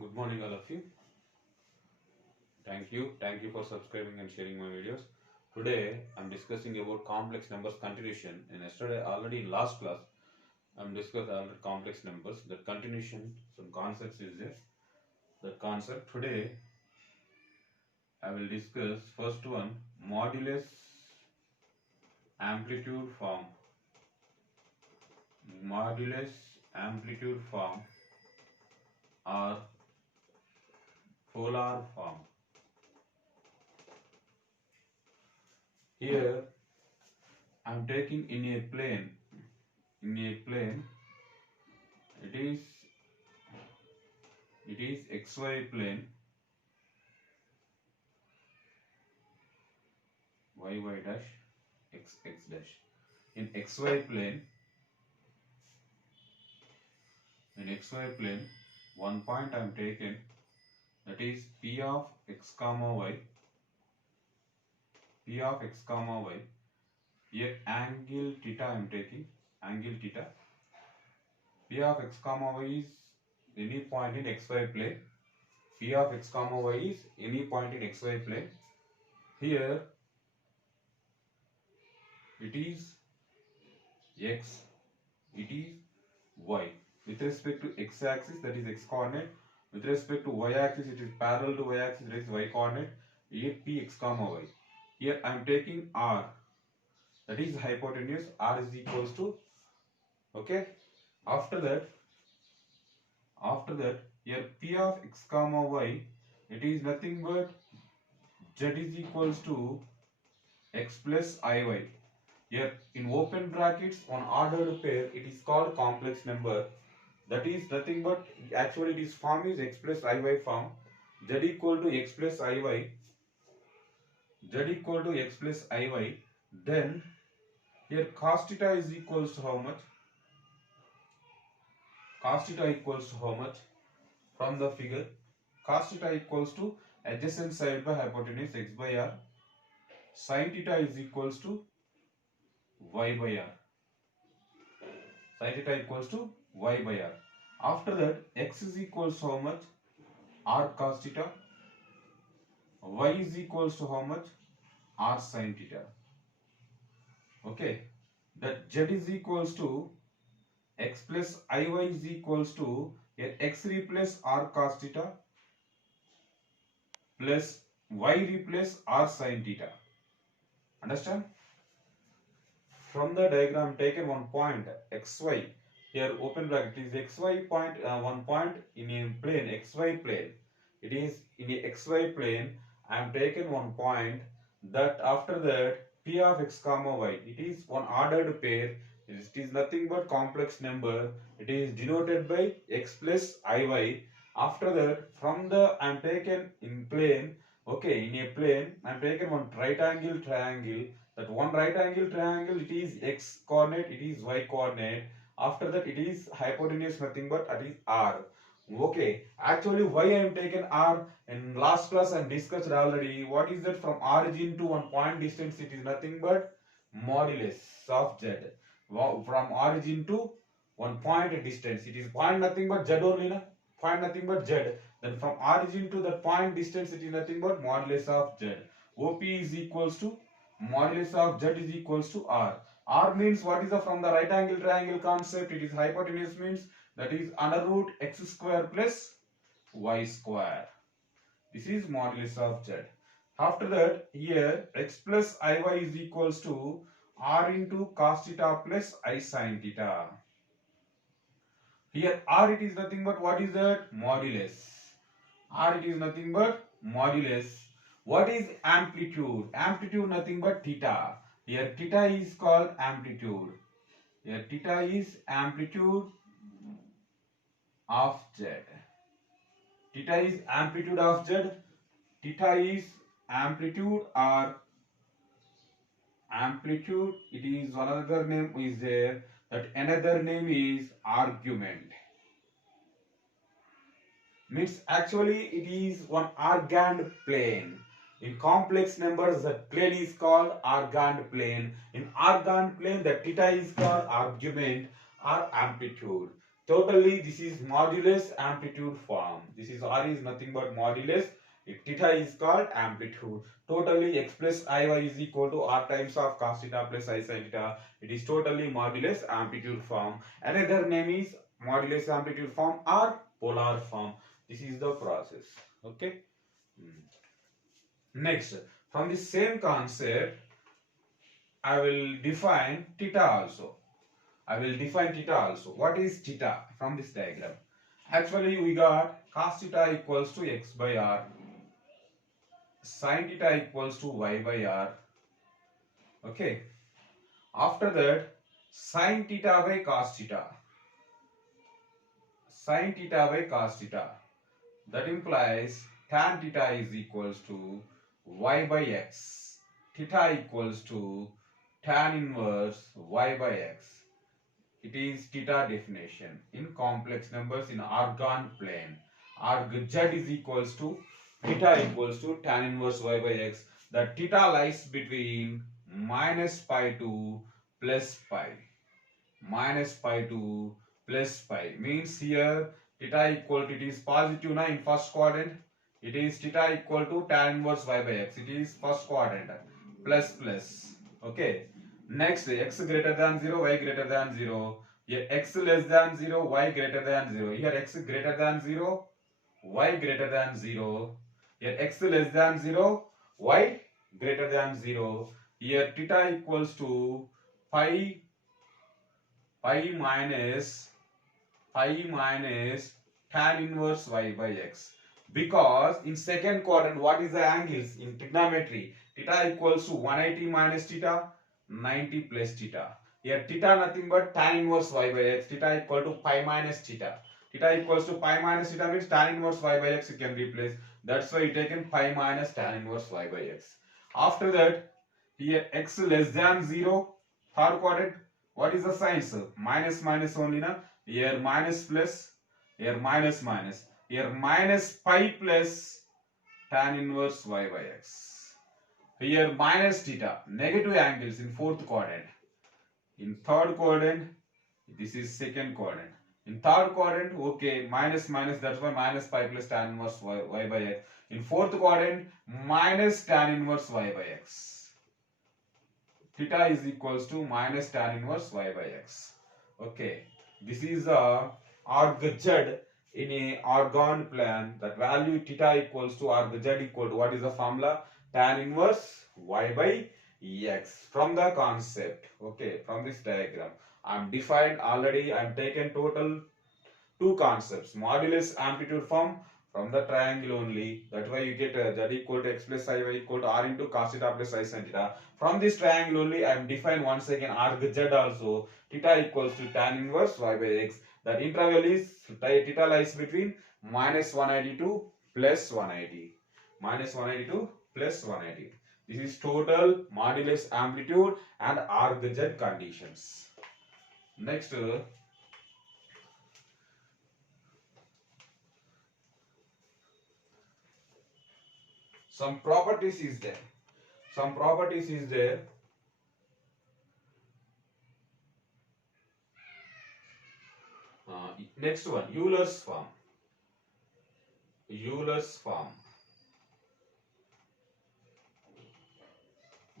Good morning, all of you. Thank you for subscribing and sharing my videos. Today, I'm discussing about complex numbers continuation. And yesterday, already in last class, I'm discussing already complex numbers. That continuation, some concepts is there. That concept today, I will discuss first one, modulus amplitude form. Modulus amplitude form or polar form. Here, I'm taking in a plane. It is xy plane, y dash, x dash. In xy plane, one point I am taken, that is p of x comma y. Here angle theta I am taking, angle theta. P of x comma y is any point in xy plane. P of x comma y is any point in xy plane. Here it is x, it is y. With respect to x axis, that is x coordinate. With respect to y axis, it is parallel to y axis, that is y coordinate. Here p x comma y. Here I am taking r, that is hypotenuse. R is equals to, okay. After that, here p of x comma y, it is nothing but z is equals to x plus iy. Here in open brackets, on ordered pair, it is called complex number. That is nothing but, actually this form is x plus iy form. Z equal to x plus iy. Then here cos theta is equals to how much? From the figure? Cos theta equals to adjacent side by hypotenuse x by r. Sin theta is equals to y by r. After that, x is equals to how much? R cos theta. Y is equals to how much? R sin theta. Okay. That z is equals to x plus iy is equals to, here x replace r cos theta plus y replace r sin theta. Understand? From the diagram taken one point xy, here open bracket is xy point, one point in a plane, xy plane. It is in a xy plane. I am taken one point. That after that p of x comma y, it is one ordered pair. It is nothing but complex number. It is denoted by x plus iy. After that, from the I am taken in plane. Okay, in a plane I am taken one right angle triangle. That one right angle triangle, it is x coordinate, it is y coordinate. After that, it is hypotenuse, nothing but it is r. Okay, actually why I am taken r? In last class I discussed already. What is that? From origin to one point distance, it is nothing but modulus of z. From origin to one point distance, it is point nothing but z only, na? Point nothing but z. Then from origin to that point distance, it is nothing but modulus of z. OP is equals to modulus of z is equals to r. R means what is the, from the right angle triangle concept, it is hypotenuse means that is under root x square plus y square. This is modulus of z. After that, here x plus iy is equals to r into cos theta plus I sin theta. Here r, it is nothing but what is that? Modulus. R, it is nothing but modulus. What is amplitude? Amplitude nothing but theta. Here theta is called amplitude. Here theta is amplitude of z. Theta is amplitude of z. Theta is amplitude or amplitude. It is one other name is there. That another name is argument. Means actually it is one argand plane. In complex numbers, that plane is called argand plane. In argand plane, the theta is called argument or amplitude. Totally, this is modulus amplitude form. This is R is nothing but modulus. If theta is called amplitude. Totally x plus Iy is equal to R times of cos theta plus I sin theta. It is totally modulus amplitude form. Another name is modulus amplitude form or polar form. This is the process. Okay. Next, from the same concept, I will define theta also. I will define theta also. What is theta from this diagram? Actually, we got cos theta equals to x by r, sin theta equals to y by r. Okay. After that, sin theta by cos theta. Sin theta by cos theta. That implies tan theta is equals to y by x. Theta equals to tan inverse y by x. It is theta definition in complex numbers in orgone plane. Arg z is equals to theta equals to tan inverse y by x. The theta lies between minus pi to plus pi. Minus pi to plus pi means here theta equal to, it is positive now in first quadrant. It is theta equal to tan inverse y by x. It is first quadrant plus plus. Okay. Next, x greater than 0, y greater than 0. Here x less than 0, y greater than 0. Here x greater than 0, y greater than 0. Here x less than 0, y greater than 0. Here theta equals to pi minus tan inverse y by x. Because in second quadrant, what is the angles in trigonometry? Theta equals to 180 minus theta, 90 plus theta. Here theta nothing but tan inverse y by x. Theta equal to pi minus theta. Theta equals to pi minus theta means tan inverse y by x you can replace. That's why you taken pi minus tan inverse y by x. After that, here x less than 0, third quadrant. What is the sign, sir? Minus minus only na. Here minus plus. Here minus minus. Here minus pi plus tan inverse y by x. Here minus theta. Negative angles in fourth quadrant. In third quadrant, this is second quadrant. In third quadrant, okay, minus minus, that's why minus pi plus tan inverse y by x. In fourth quadrant, minus tan inverse y by x. Theta is equals to minus tan inverse y by x. Okay, this is a arg z in a orgone plane. That value theta equals to arg z equal to, what is the formula? Tan inverse y by x from the concept. Okay, from this diagram I'm defined already. I'm taken total two concepts. Modulus amplitude form from the triangle only. That's why you get z equal to x plus iy equal to r into cos theta plus I sin theta. From this triangle only, I am defined once again arg z also. Theta equals to tan inverse y by x. That interval is, theta lies between minus 180 to plus 180. Minus 180 to plus 180. This is total modulus amplitude and arg z conditions. Next, some properties is there. Some properties is there. Next one, Euler's form. Euler's form.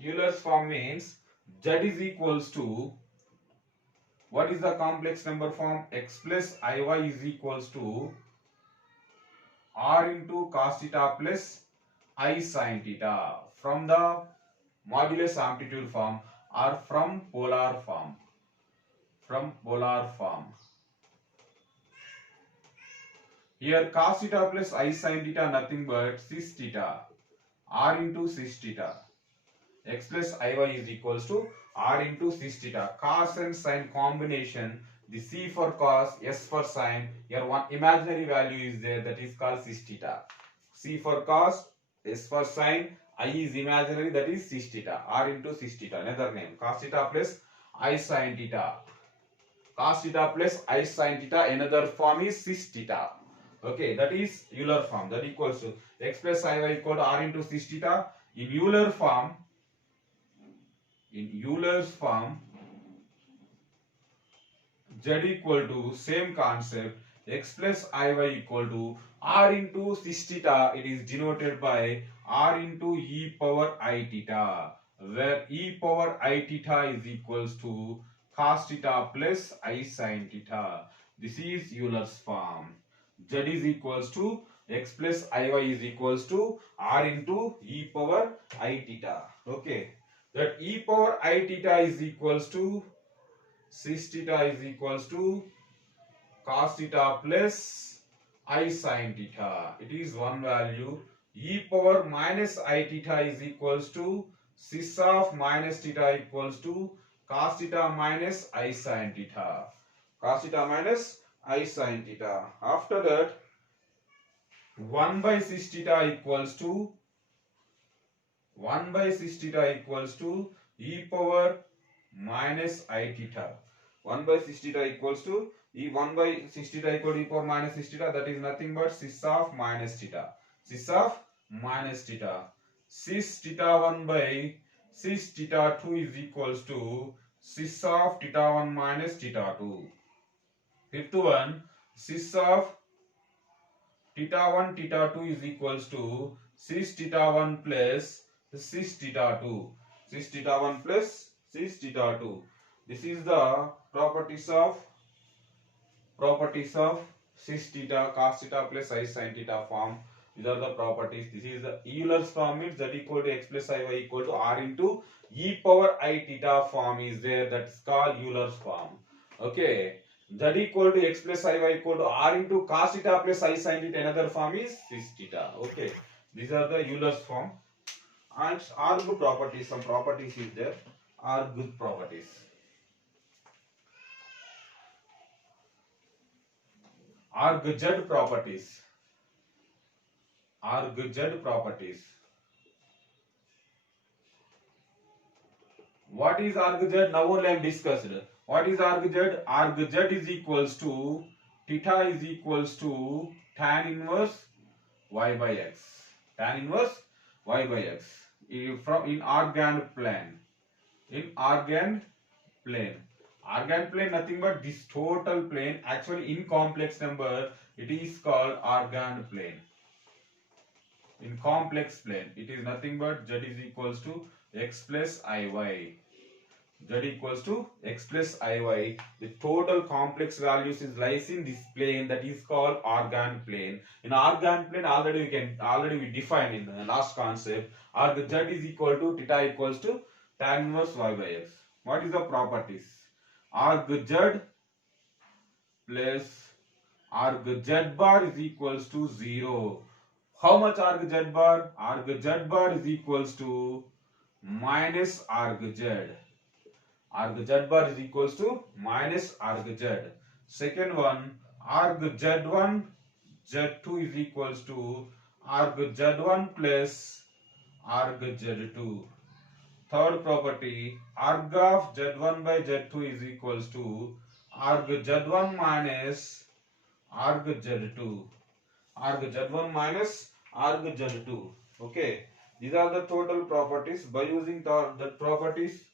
Euler's form means z is equals to, what is the complex number form? X plus Iy is equals to r into cos theta plus I sin theta. From the modulus amplitude form or from polar form. From polar form. Here cos theta plus I sin theta nothing but cis theta. R into cis theta. X plus Iy is equals to R into cis theta. Cos and sin combination. The C for cos, S for sin. Here one imaginary value is there, that is called cis theta. C for cos, S for sin, I is imaginary, that is cis theta. R into cis theta. Another name. Cos theta plus I sin theta. Cos theta plus I sin theta. Another form is cis theta. Okay, that is Euler form. That equals to x plus Iy equal to R into cis theta. In Euler form, z equal to same concept x plus iy equal to r into cis theta. It is denoted by r into e power I theta, where e power I theta is equals to cos theta plus I sin theta. This is Euler's form. Z is equals to x plus iy is equals to r into e power I theta. Okay, that e power I theta is equals to cis theta is equals to cos theta plus I sin theta. It is one value. E power minus I theta is equals to cis of minus theta equals to cos theta minus I sin theta. Cos theta minus I sin theta. After that, 1 by 6 theta equals to 1 by 6 theta equals to e power minus I theta. 1 by 6 theta equals to 1 by 6 theta equal to e power minus 6 theta. That is nothing but cis of minus theta. Cis of minus theta. Cis theta 1 by cis theta 2 is equals to cis of theta 1 minus theta 2. Fifth one, cis of theta 1 theta 2 is equals to cis theta 1 plus cis theta 2. Cis theta 1 plus cis theta 2. This is the properties of cis theta cos theta plus I sin theta form. These are the properties. This is the Euler's form. Means z equal to x plus iy equal to r into e power I theta form is there. That's called Euler's form. Okay. Z equal to x plus iy equal to r into cos theta plus I sin theta. Another form is cis theta. Okay, these are the Euler's form. And R good properties. Some properties is there. R good properties. R good Z properties. R good Z properties. What is arg z? Now only I am discussed. What is arg z? Arg z is equals to theta is equals to tan inverse y by x. Tan inverse y by x. From in argand plane. In argand plane. Argand plane nothing but this total plane. Actually in complex number it is called argand plane. In complex plane it is nothing but z is equals to x plus iy. Z equals to x plus iy. The total complex values is lies in this plane that is called argand plane. In argand plane already we defined in the last concept. Arg z is equal to theta equals to tan inverse y by x. What is the properties? Arg z plus arg z bar is equals to 0. How much arg z bar? Arg z bar is equals to minus arg z. Arg z bar is equals to minus arg z. Second one, arg z1 z2 is equals to arg z1 plus arg z2. Third property, arg of z1 by z2 is equals to arg z1 minus arg z2. Arg z1 minus arg z2. Okay, these are the total properties. By using the properties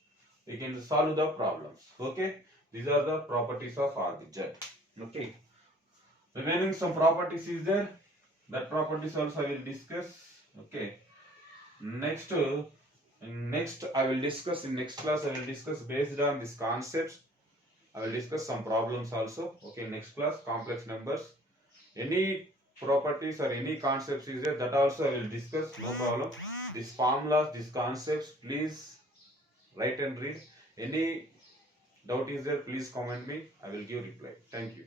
we can solve the problems. Okay, these are the properties of arg z. Okay, remaining some properties is there. That properties also I will discuss. Okay, next I will discuss in next class. I will discuss based on these concepts. I will discuss some problems also. Okay, next class complex numbers. Any properties or any concepts is there, that also I will discuss. No problem. These formulas, these concepts, please write and read. Any doubt is there, please comment me. I will give reply. Thank you.